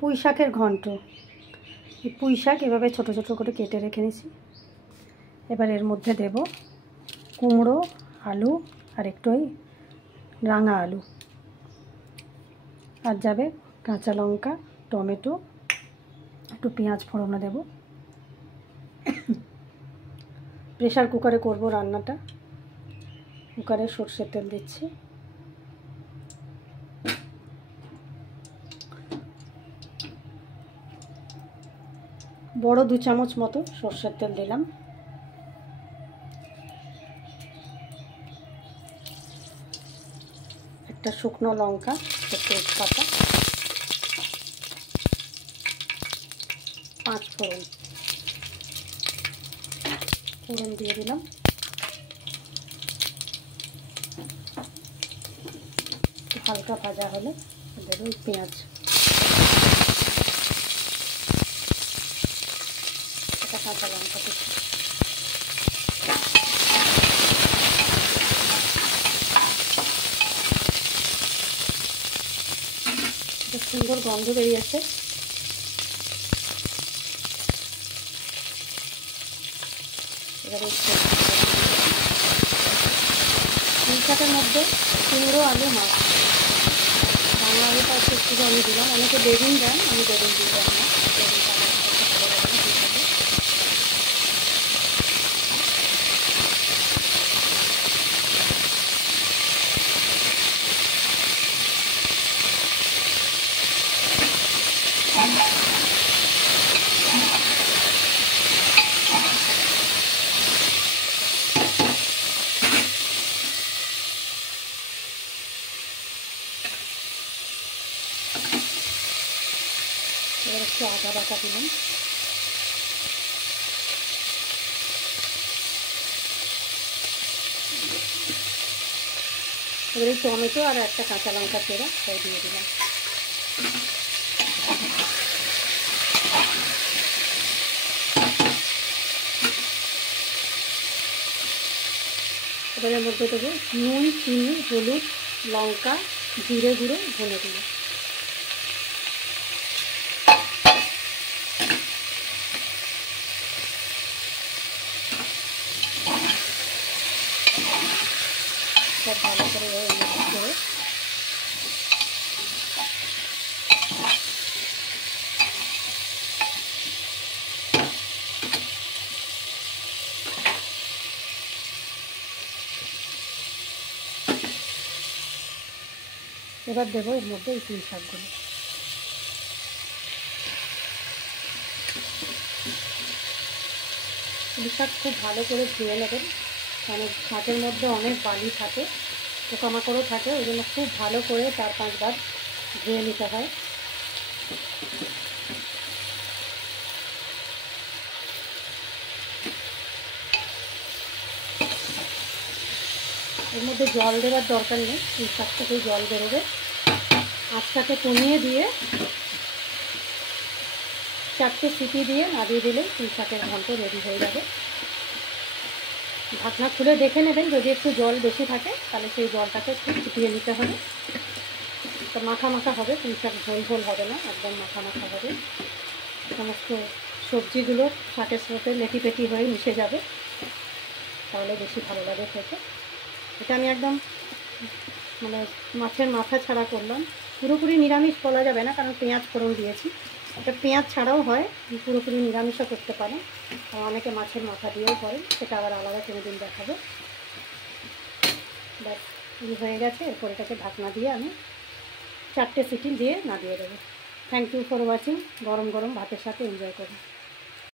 পুঁই শাকের ঘন্ট। এই পুঁই শাক এভাবে ছোটো ছোটো করে কেটে রেখে নিয়েছি। এবার এর মধ্যে দেব কুমড়ো, আলু আর একটু ওই রাঙা আলু, আর যাবে কাঁচা লঙ্কা, টমেটো, একটু পেঁয়াজ ফোড়নে দেব। প্রেশার কুকারে করব রান্নাটা। কুকারে সর্ষের তেল দিচ্ছি। বড় 2 চামচ মতো সর্ষের তেল দিলাম। একটা শুকনো লঙ্কা, তেজপাতা, 5 ফোড়ন দিয়ে দিলাম। হালকা ভাজা হলে দেবো পেঁয়াজ, একটা কাঁচা লঙ্কা দিচ্ছি। সুন্দর গন্ধ বেরিয়েছে। এবারে পুঁই শাকের মধ্যে কুমড়ো, আলু, মাছ, রান্না আলুটা একটু আমি দিলাম। অনেকে বেগুন দেন, আমি বেগুন দিলাম না। এবার একটু আদা বাটা দিলাম। এবার এই টমেটো আর একটা কাঁচা লঙ্কা চেরা তাই দিয়ে দিলাম। এবার এর মধ্যে দেবো নুন, চিনি, হলুদ, লঙ্কা, জিরে গুঁড়ো, ধনে গুঁড়ো। সব ভালো করে মিক্স করে এবার দেবো এর মধ্যে এই পুঁই শাকগুলো। পুঁই শাক খুব ভালো করে ধুয়ে নেবেন, কারণ শাকের মধ্যে অনেক বালি থাকে, পোকামাকড়ও থাকে, ওই জন্য খুব ভালো করে 4-5 বার ধুয়ে নিতে হয়। এর মধ্যে জল দেওয়ার দরকার নেই, পুঁই শাক থেকে জল বেরোবে। আঁচটাকে কমিয়ে দিয়ে 4টে সিটি দিয়ে নাড়িয়ে দিলে পুঁই শাকের ঘন্ট রেডি হয়ে যাবে। ঢাকনা খুলে দেখে নেবেন, যদি একটু জল বেশি থাকে তাহলে সেই জলটাকে একটু ফুটিয়ে নিতে হবে। তো মাখা মাখা হবে, পুঁই শাক ঝোল ঝোল হবে না, একদম মাখা মাখা হবে। সমস্ত সবজিগুলো শাকের সাথে লেটিপেটি হয়ে মিশে যাবে, তাহলে বেশি ভালো লাগে খেতে। এটা আমি একদম মানে মাছের মাথা ছাড়া করলাম। পুরোপুরি নিরামিষ বলা যাবে না, কারণ পেঁয়াজ ফোড়ন দিয়েছি। এটা পেঁয়াজ ছাড়াও হয়, পুরোপুরি নিরামিষও করতে পারে, আর অনেকে মাছের মাথা দিয়েও করে, সেটা আবার আলাদা কোনো দিন দেখাবো। ব্যাস হয়ে গেছে। এরপর এটাকে ঢাকনা দিয়ে আমি 4টে সিটি দিয়ে নামিয়ে দেবো। Thank you for watching. গরম গরম ভাতের সাথে এনজয় করুন।